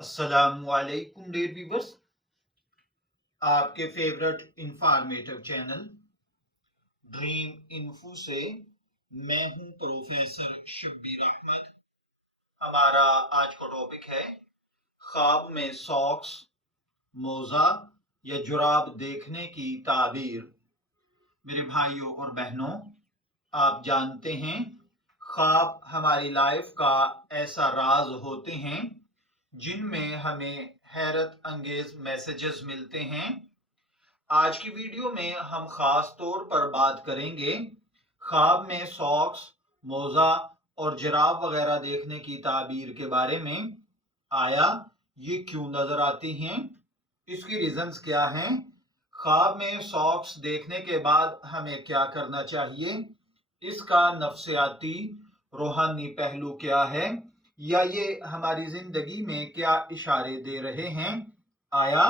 السلام علیکم dear viewers, آپ کے favourite informative channel dream info سے میں ہوں پروفیسر شبیر احمد۔ ہمارا آج کا ٹاپک ہے خواب میں ساکس، موزہ یا جراب دیکھنے کی تعبیر۔ میرے بھائیوں اور بہنوں، آپ جانتے ہیں خواب ہماری لائف کا ایسا راز ہوتے ہیں جن میں ہمیں حیرت انگیز میسیجز ملتے ہیں۔ آج کی ویڈیو میں ہم خاص طور پر بات کریں گے خواب میں ساکس، موزہ اور جراب وغیرہ دیکھنے کی تعبیر کے بارے میں۔ آیا یہ کیوں نظر آتی ہیں؟ اس کی ریزنز کیا ہیں؟ خواب میں ساکس دیکھنے کے بعد ہمیں کیا کرنا چاہیے؟ اس کا نفسیاتی روحانی پہلو کیا ہے؟ یا یہ ہماری زندگی میں کیا اشارے دے رہے ہیں؟ آیا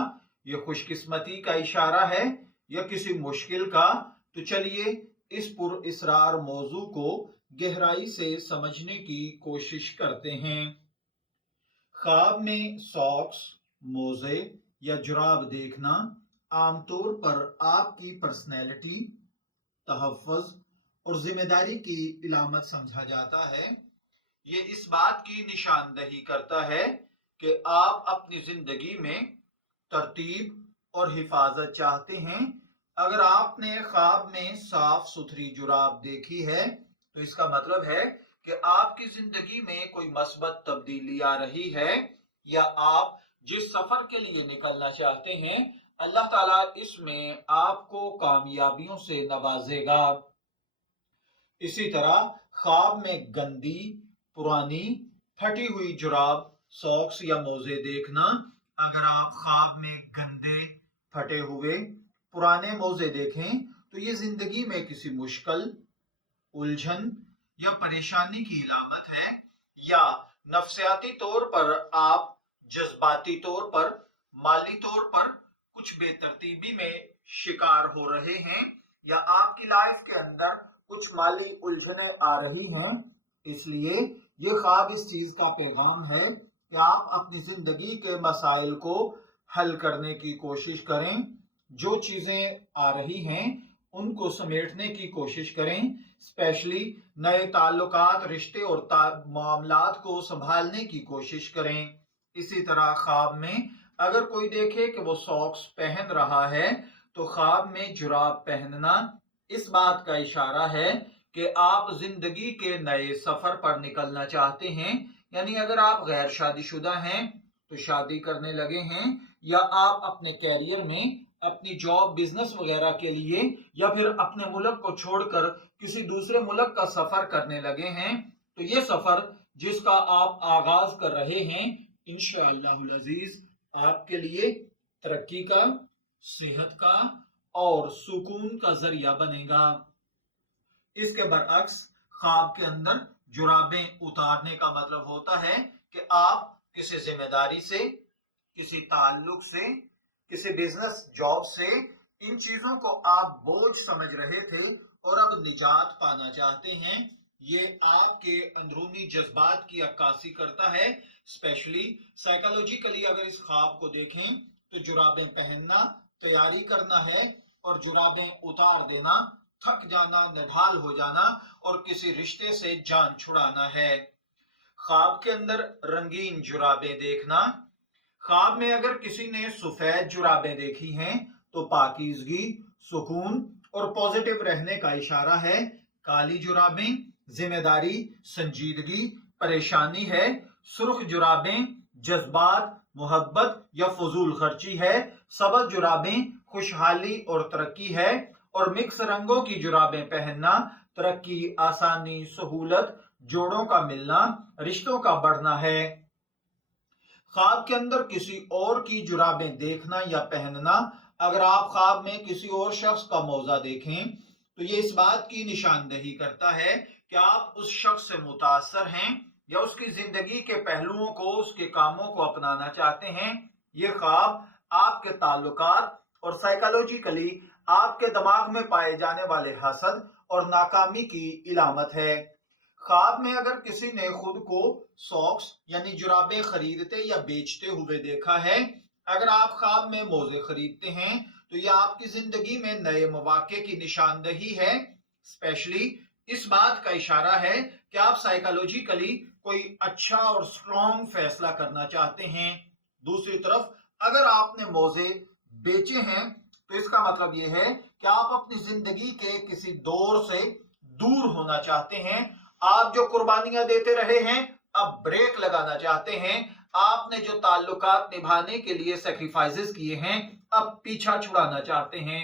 یہ خوش قسمتی کا اشارہ ہے یا کسی مشکل کا؟ تو چلیے اس پر اسرار موضوع کو گہرائی سے سمجھنے کی کوشش کرتے ہیں۔ خواب میں ساکس، موزے یا جراب دیکھنا عام طور پر آپ کی پرسنالٹی، تحفظ اور ذمہ داری کی علامت سمجھا جاتا ہے۔ یہ اس بات کی نشاندہی کرتا ہے کہ آپ اپنی زندگی میں ترتیب اور حفاظت چاہتے ہیں۔ اگر آپ نے خواب میں صاف ستھری جراب دیکھی ہے تو اس کا مطلب ہے کہ آپ کی زندگی میں کوئی مثبت تبدیلی آ رہی ہے، یا آپ جس سفر کے لیے نکلنا چاہتے ہیں اللہ تعالیٰ اس میں آپ کو کامیابیوں سے نوازے گا۔ اسی طرح خواب میں گندی، پرانی، پھٹی ہوئی جراب، ساکس یا موزے دیکھنا۔ اگر آپ خواب میں گندے، پھٹے ہوئے، پرانے موزے دیکھیں تو یہ زندگی میں کسی مشکل، الجھن یا پریشانی کی علامت ہے، یا نفسیاتی طور پر آپ جذباتی طور پر، مالی طور پر کچھ بے ترتیبی میں شکار ہو رہے ہیں، یا آپ کی لائف کے اندر کچھ مالی الجھنیں آ رہی ہیں۔ اس لیے یہ خواب اس چیز کا پیغام ہے کہ آپ اپنی زندگی کے مسائل کو حل کرنے کی کوشش کریں، جو چیزیں آ رہی ہیں ان کو سمیٹنے کی کوشش کریں، اسپیشلی نئے تعلقات، رشتے اور معاملات کو سنبھالنے کی کوشش کریں۔ اسی طرح خواب میں اگر کوئی دیکھے کہ وہ ساکس پہن رہا ہے تو خواب میں جراب پہننا اس بات کا اشارہ ہے کہ آپ زندگی کے نئے سفر پر نکلنا چاہتے ہیں۔ یعنی اگر آپ غیر شادی شدہ ہیں تو شادی کرنے لگے ہیں، یا آپ اپنے کیریئر میں اپنی جاب، بزنس وغیرہ کے لیے، یا پھر اپنے ملک کو چھوڑ کر کسی دوسرے ملک کا سفر کرنے لگے ہیں، تو یہ سفر جس کا آپ آغاز کر رہے ہیں انشاءاللہ العزیز آپ کے لیے ترقی کا، صحت کا اور سکون کا ذریعہ بنے گا۔ اس کے برعکس خواب کے اندر جرابیں اتارنے کا مطلب ہوتا ہے کہ آپ کسی ذمہ داری سے، کسی تعلق سے، کسی بزنس جاب سے ان چیزوں کو آپ بوجھ سمجھ رہے تھے اور اب نجات پانا چاہتے ہیں۔ یہ آپ کے اندرونی جذبات کی عکاسی کرتا ہے۔ اسپیشلی سائیکالوجیکلی اگر اس خواب کو دیکھیں تو جرابیں پہننا تیاری کرنا ہے، اور جرابیں اتار دینا تھک جانا، نڈھال ہو جانا اور کسی رشتے سے جان چھڑانا ہے۔ خواب کے اندر رنگین جرابیں دیکھنا۔ خواب میں اگر کسی نے سفید جرابیں دیکھی ہیں تو پاکیزگی، سکون اور پوزیٹو رہنے کا اشارہ ہے۔ کالی جرابیں ذمہ داری، سنجیدگی، پریشانی ہے۔ سرخ جرابیں جذبات، محبت یا فضول خرچی ہے۔ سبز جرابیں خوشحالی اور ترقی ہے، اور مکس رنگوں کی جرابیں پہننا ترقی، آسانی، سہولت، جوڑوں کا ملنا، رشتوں کا بڑھنا ہے۔ خواب کے اندر کسی اور کی جرابیں دیکھنا یا پہننا۔ اگر آپ خواب میں کسی اور شخص کا موزہ دیکھیں تو یہ اس بات کی نشاندہی کرتا ہے کہ آپ اس شخص سے متاثر ہیں، یا اس کی زندگی کے پہلوؤں کو، اس کے کاموں کو اپنانا چاہتے ہیں۔ یہ خواب آپ کے تعلقات اور سائیکالوجیکلی آپ کے دماغ میں پائے جانے والے حسد اور ناکامی کی علامت ہے۔ خواب میں اگر کسی نے خود کو ساکس یعنی جرابیں خریدتے یا بیچتے ہوئے دیکھا ہے، اگر آپ خواب میں موزے خریدتے ہیں تو یہ آپ کی زندگی میں نئے مواقع کی نشاندہی ہے۔ اسپیشلی اس بات کا اشارہ ہے کہ آپ سائیکالوجیکلی کوئی اچھا اور سٹرونگ فیصلہ کرنا چاہتے ہیں۔ دوسری طرف اگر آپ نے موزے بیچے ہیں تو اس کا مطلب یہ ہے کہ آپ اپنی زندگی کے کسی دور سے دور ہونا چاہتے ہیں۔ آپ جو قربانیاں دیتے رہے ہیں اب بریک لگانا چاہتے ہیں۔ آپ نے جو تعلقات نبھانے کے لیے سیکریفائسز کیے ہیں اب پیچھا چھڑانا چاہتے ہیں۔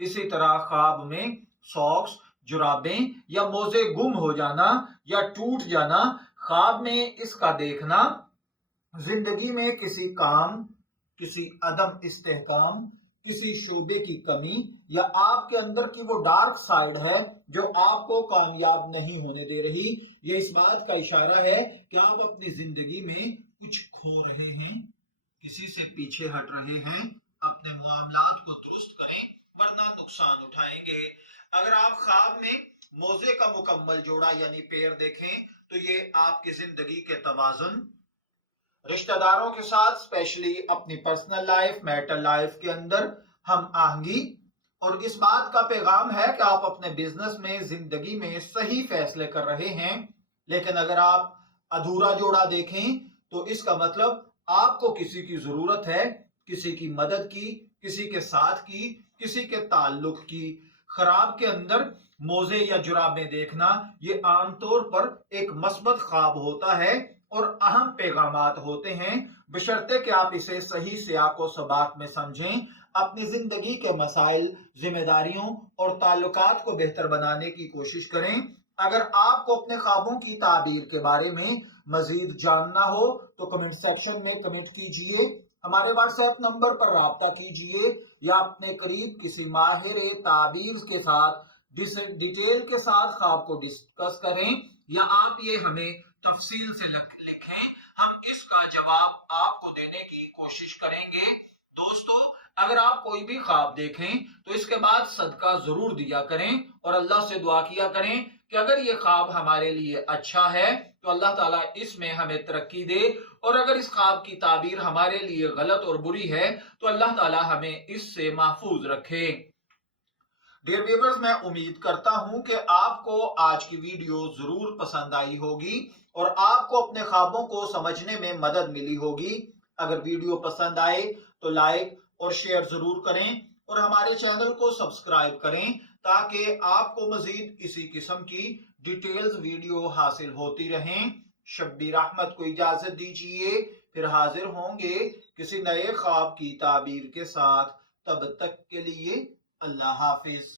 اسی طرح خواب میں ساکس، جرابیں یا موزے گم ہو جانا یا ٹوٹ جانا، خواب میں اس کا دیکھنا زندگی میں کسی کام، کسی عدم استحکام، کسی شعبے کی کمی یا آپ کے اندر کی وہ ڈارک سائیڈ ہے جو آپ کو کامیاب نہیں ہونے دے رہی۔ یہ اس بات کا اشارہ ہے کہ آپ اپنی زندگی میں کچھ کھو رہے ہیں، کسی سے پیچھے ہٹ رہے ہیں۔ اپنے معاملات کو درست کریں ورنہ نقصان اٹھائیں گے۔ اگر آپ خواب میں موزے کا مکمل جوڑا یعنی پیر دیکھیں تو یہ آپ کی زندگی کے توازن، رشتہ داروں کے ساتھ اسپیشلی اپنی پرسنل لائف، میرٹل لائف کے اندر ہم آہنگی اور اس بات کا پیغام ہے کہ آپ اپنے بزنس میں، زندگی میں صحیح فیصلے کر رہے ہیں۔ لیکن اگر آپ ادھورا جوڑا دیکھیں تو اس کا مطلب آپ کو کسی کی ضرورت ہے، کسی کی مدد کی، کسی کے ساتھ کی، کسی کے تعلق کی۔ خواب کے اندر موزے یا جرابیں دیکھنا یہ عام طور پر ایک مثبت خواب ہوتا ہے اور اہم پیغامات ہوتے ہیں، بشرطے کہ آپ اسے صحیح سیاق و سباق میں سمجھیں۔ اپنی زندگی کے مسائل، ذمہ داریوں اور تعلقات کو بہتر بنانے کی کوشش کریں۔ اگر آپ کو اپنے خوابوں کی تعبیر کے بارے میں مزید جاننا ہو تو کمنٹ سیکشن میں کمنٹ کیجئے، ہمارے واٹس ایپ نمبر پر رابطہ کیجئے یا اپنے قریب کسی ماہر تعبیر کے ساتھ ڈیٹیل کے ساتھ خواب کو ڈسکس کریں، یا آپ یہ ہمیں تفصیل سے لکھیں، ہم اس کا جواب آپ کو دینے کی کوشش کریں گے۔ دوستو اگر آپ کوئی بھی خواب دیکھیں تو اس کے بعد صدقہ ضرور دیا کریں اور اللہ سے دعا کیا کریں کہ اگر یہ خواب ہمارے لیے اچھا ہے تو اللہ تعالیٰ اس میں ہمیں ترقی دے، اور اگر اس خواب کی تعبیر ہمارے لیے غلط اور بری ہے تو اللہ تعالیٰ ہمیں اس سے محفوظ رکھے۔ ڈیئر ویورز، میں امید کرتا ہوں کہ آپ کو آج کی ویڈیو ضرور پسند آئی ہوگی اور آپ کو اپنے خوابوں کو سمجھنے میں مدد ملی ہوگی۔ اگر ویڈیو پسند آئے تو لائک اور شیئر ضرور کریں اور ہمارے چینل کو سبسکرائب کریں تاکہ آپ کو مزید اسی قسم کی ڈیٹیلز ویڈیو حاصل ہوتی رہیں۔ شبیر احمد کو اجازت دیجیے، پھر حاضر ہوں گے کسی نئے خواب کی تعبیر کے ساتھ۔ تب تک کے لیے اللہ حافظ۔